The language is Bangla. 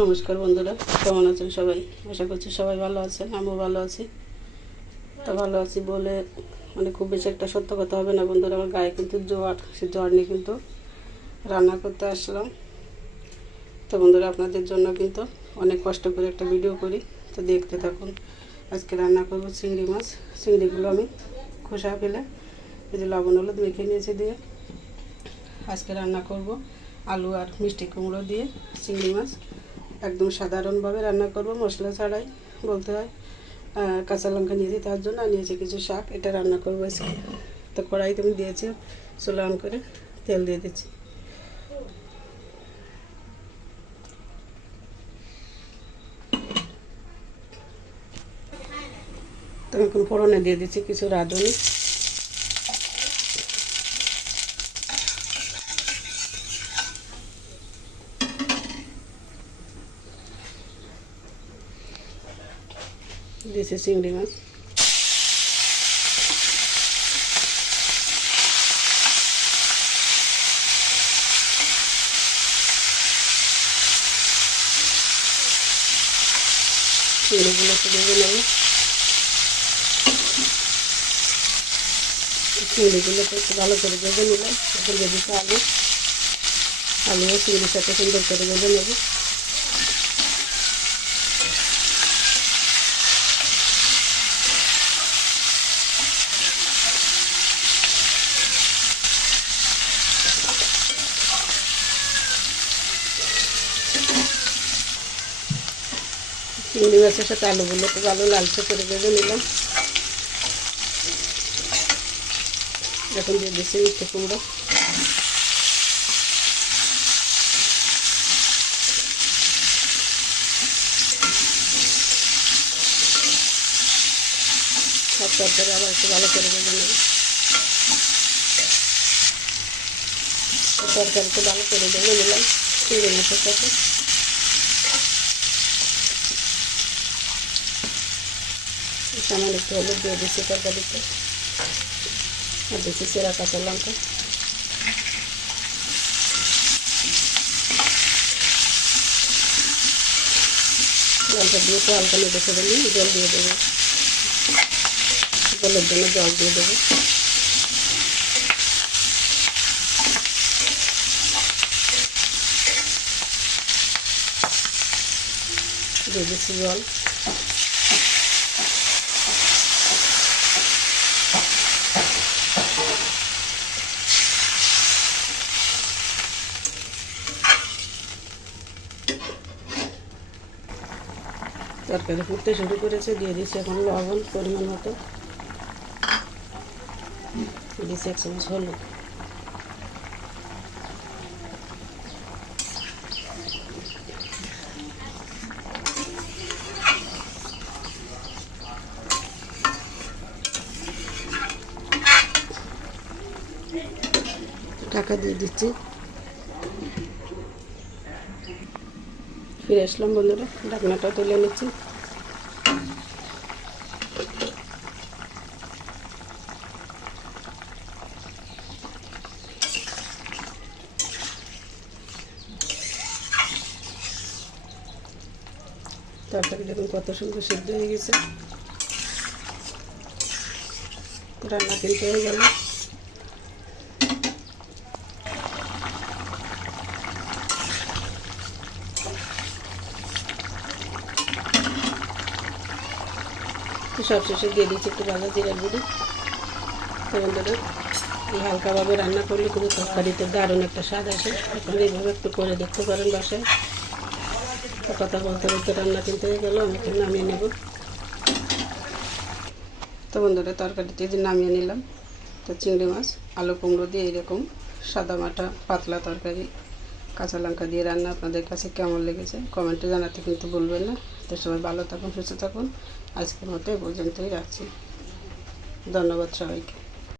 নমস্কার বন্ধুরা, কেমন আছেন সবাই? আশা করছি সবাই ভালো আছেন, আমিও ভালো আছি। তো ভালো আছি বলে খুব বেশি একটা সত্য কথা হবে না বন্ধুরা, আমার গায়ে কিন্তু জ্বর, সে জ্বর নিয়ে কিন্তু রান্না করতে আসলাম। তো বন্ধুরা, আপনাদের জন্য কিন্তু অনেক কষ্ট করে একটা ভিডিও করি, তো দেখতে থাকুন। আজকে রান্না করব চিংড়ি মাছ। চিংড়িগুলো আমি খোসা ফেলে এই যে লবণ হলুদ মেখে নিয়েছি দিয়ে আজকে রান্না করব আলু আর মিষ্টি কুমড়ো দিয়ে চিংড়ি মাছ। একদম সাধারণভাবে রান্না করব, মশলা ছাড়াই বলতে হয়। কাঁচা লঙ্কা নিয়েছি, তার জন্য নিয়েছি কিছু শাক, এটা রান্না করবো আজকে। তো কড়াইতে আমি দিয়েছি, চুলা অন করে তেল দিয়ে দিচ্ছি। তো এখন ফোড়নে দিয়ে দিচ্ছি কিছু রাঁধুনি, দিয়েছি চিংড়ি মাছ, চিংড়িগুলো একটু ভেজে নেব। চিংড়িগুলোকে একটু ভালো করে ভেজে নিলাম। এখন দিয়ে দিচ্ছি আলুও চিংড়ির সাথে সুন্দর করে ভেজে নেব। চিংড়ি মাছের সাথে আলুগুলো খুব ভালো লালচে করে ভেজে নিলাম। এখন দিয়ে দিচ্ছি মিষ্টি কুমড়ো, সব তরকারি আবার একটু ভালো করে ভেজে নেব। তরকারিতে ভালো করে ভেজে নিলাম চিংড়ি মাছের সাথে। সামান্য একটু হলুদ দিয়ে দিচ্ছি তরকারিতে, আর দিচ্ছি সেরা কাঁচা লঙ্কা। লঙ্কা দিয়ে একটু হালকা নেড়ে ছেড়ে নিয়ে জল দিয়ে দেবো, জলের জন্য জল দিয়ে দেবো। দিয়ে দিচ্ছি জল। তরকারি ফুটতে শুরু করেছে, দিয়ে দিচ্ছি এখন লবণ পরিমাণ মতো, দিচ্ছি 1 চামচ হলুদ। ঢাকা দিয়ে দিচ্ছি। ফিরে আসলাম বন্ধুরা, ঢাকনাটা তুলে নিচ্ছি। তরকারি দেখুন কত সুন্দর সিদ্ধ হয়ে গেছে, রান্না কিন্তু হয়ে গেল। তো সবশেষে দিয়ে দিচ্ছি একটু ভাজা জিরার গুঁড়ি। তো বন্ধুরা, এই হালকাভাবে রান্না করলে কিন্তু তরকারিতে দারুণ একটা স্বাদ আসে। আপনারা এইভাবে একটু করে দেখতে পারেন বাসায়। তো কথা বলতে বলতে রান্না কিন্তু হয়ে গেল, আমি এখন নামিয়ে নেব। তো বন্ধুরা, তরকারিতে যে নামিয়ে নিলাম। তো চিংড়ি মাছ আলু কুমড়ো দিয়ে এরকম সাদা মাটা পাতলা তরকারি, কাঁচা লঙ্কা দিয়ে রান্না আপনাদের কাছে কেমন লেগেছে কমেন্টে জানাতে কিন্তু ভুলবেন না। তো সবাই ভালো থাকুন, সুস্থ থাকুন। আজকের মতো এই পর্যন্তই রাখছি। ধন্যবাদ সবাইকে।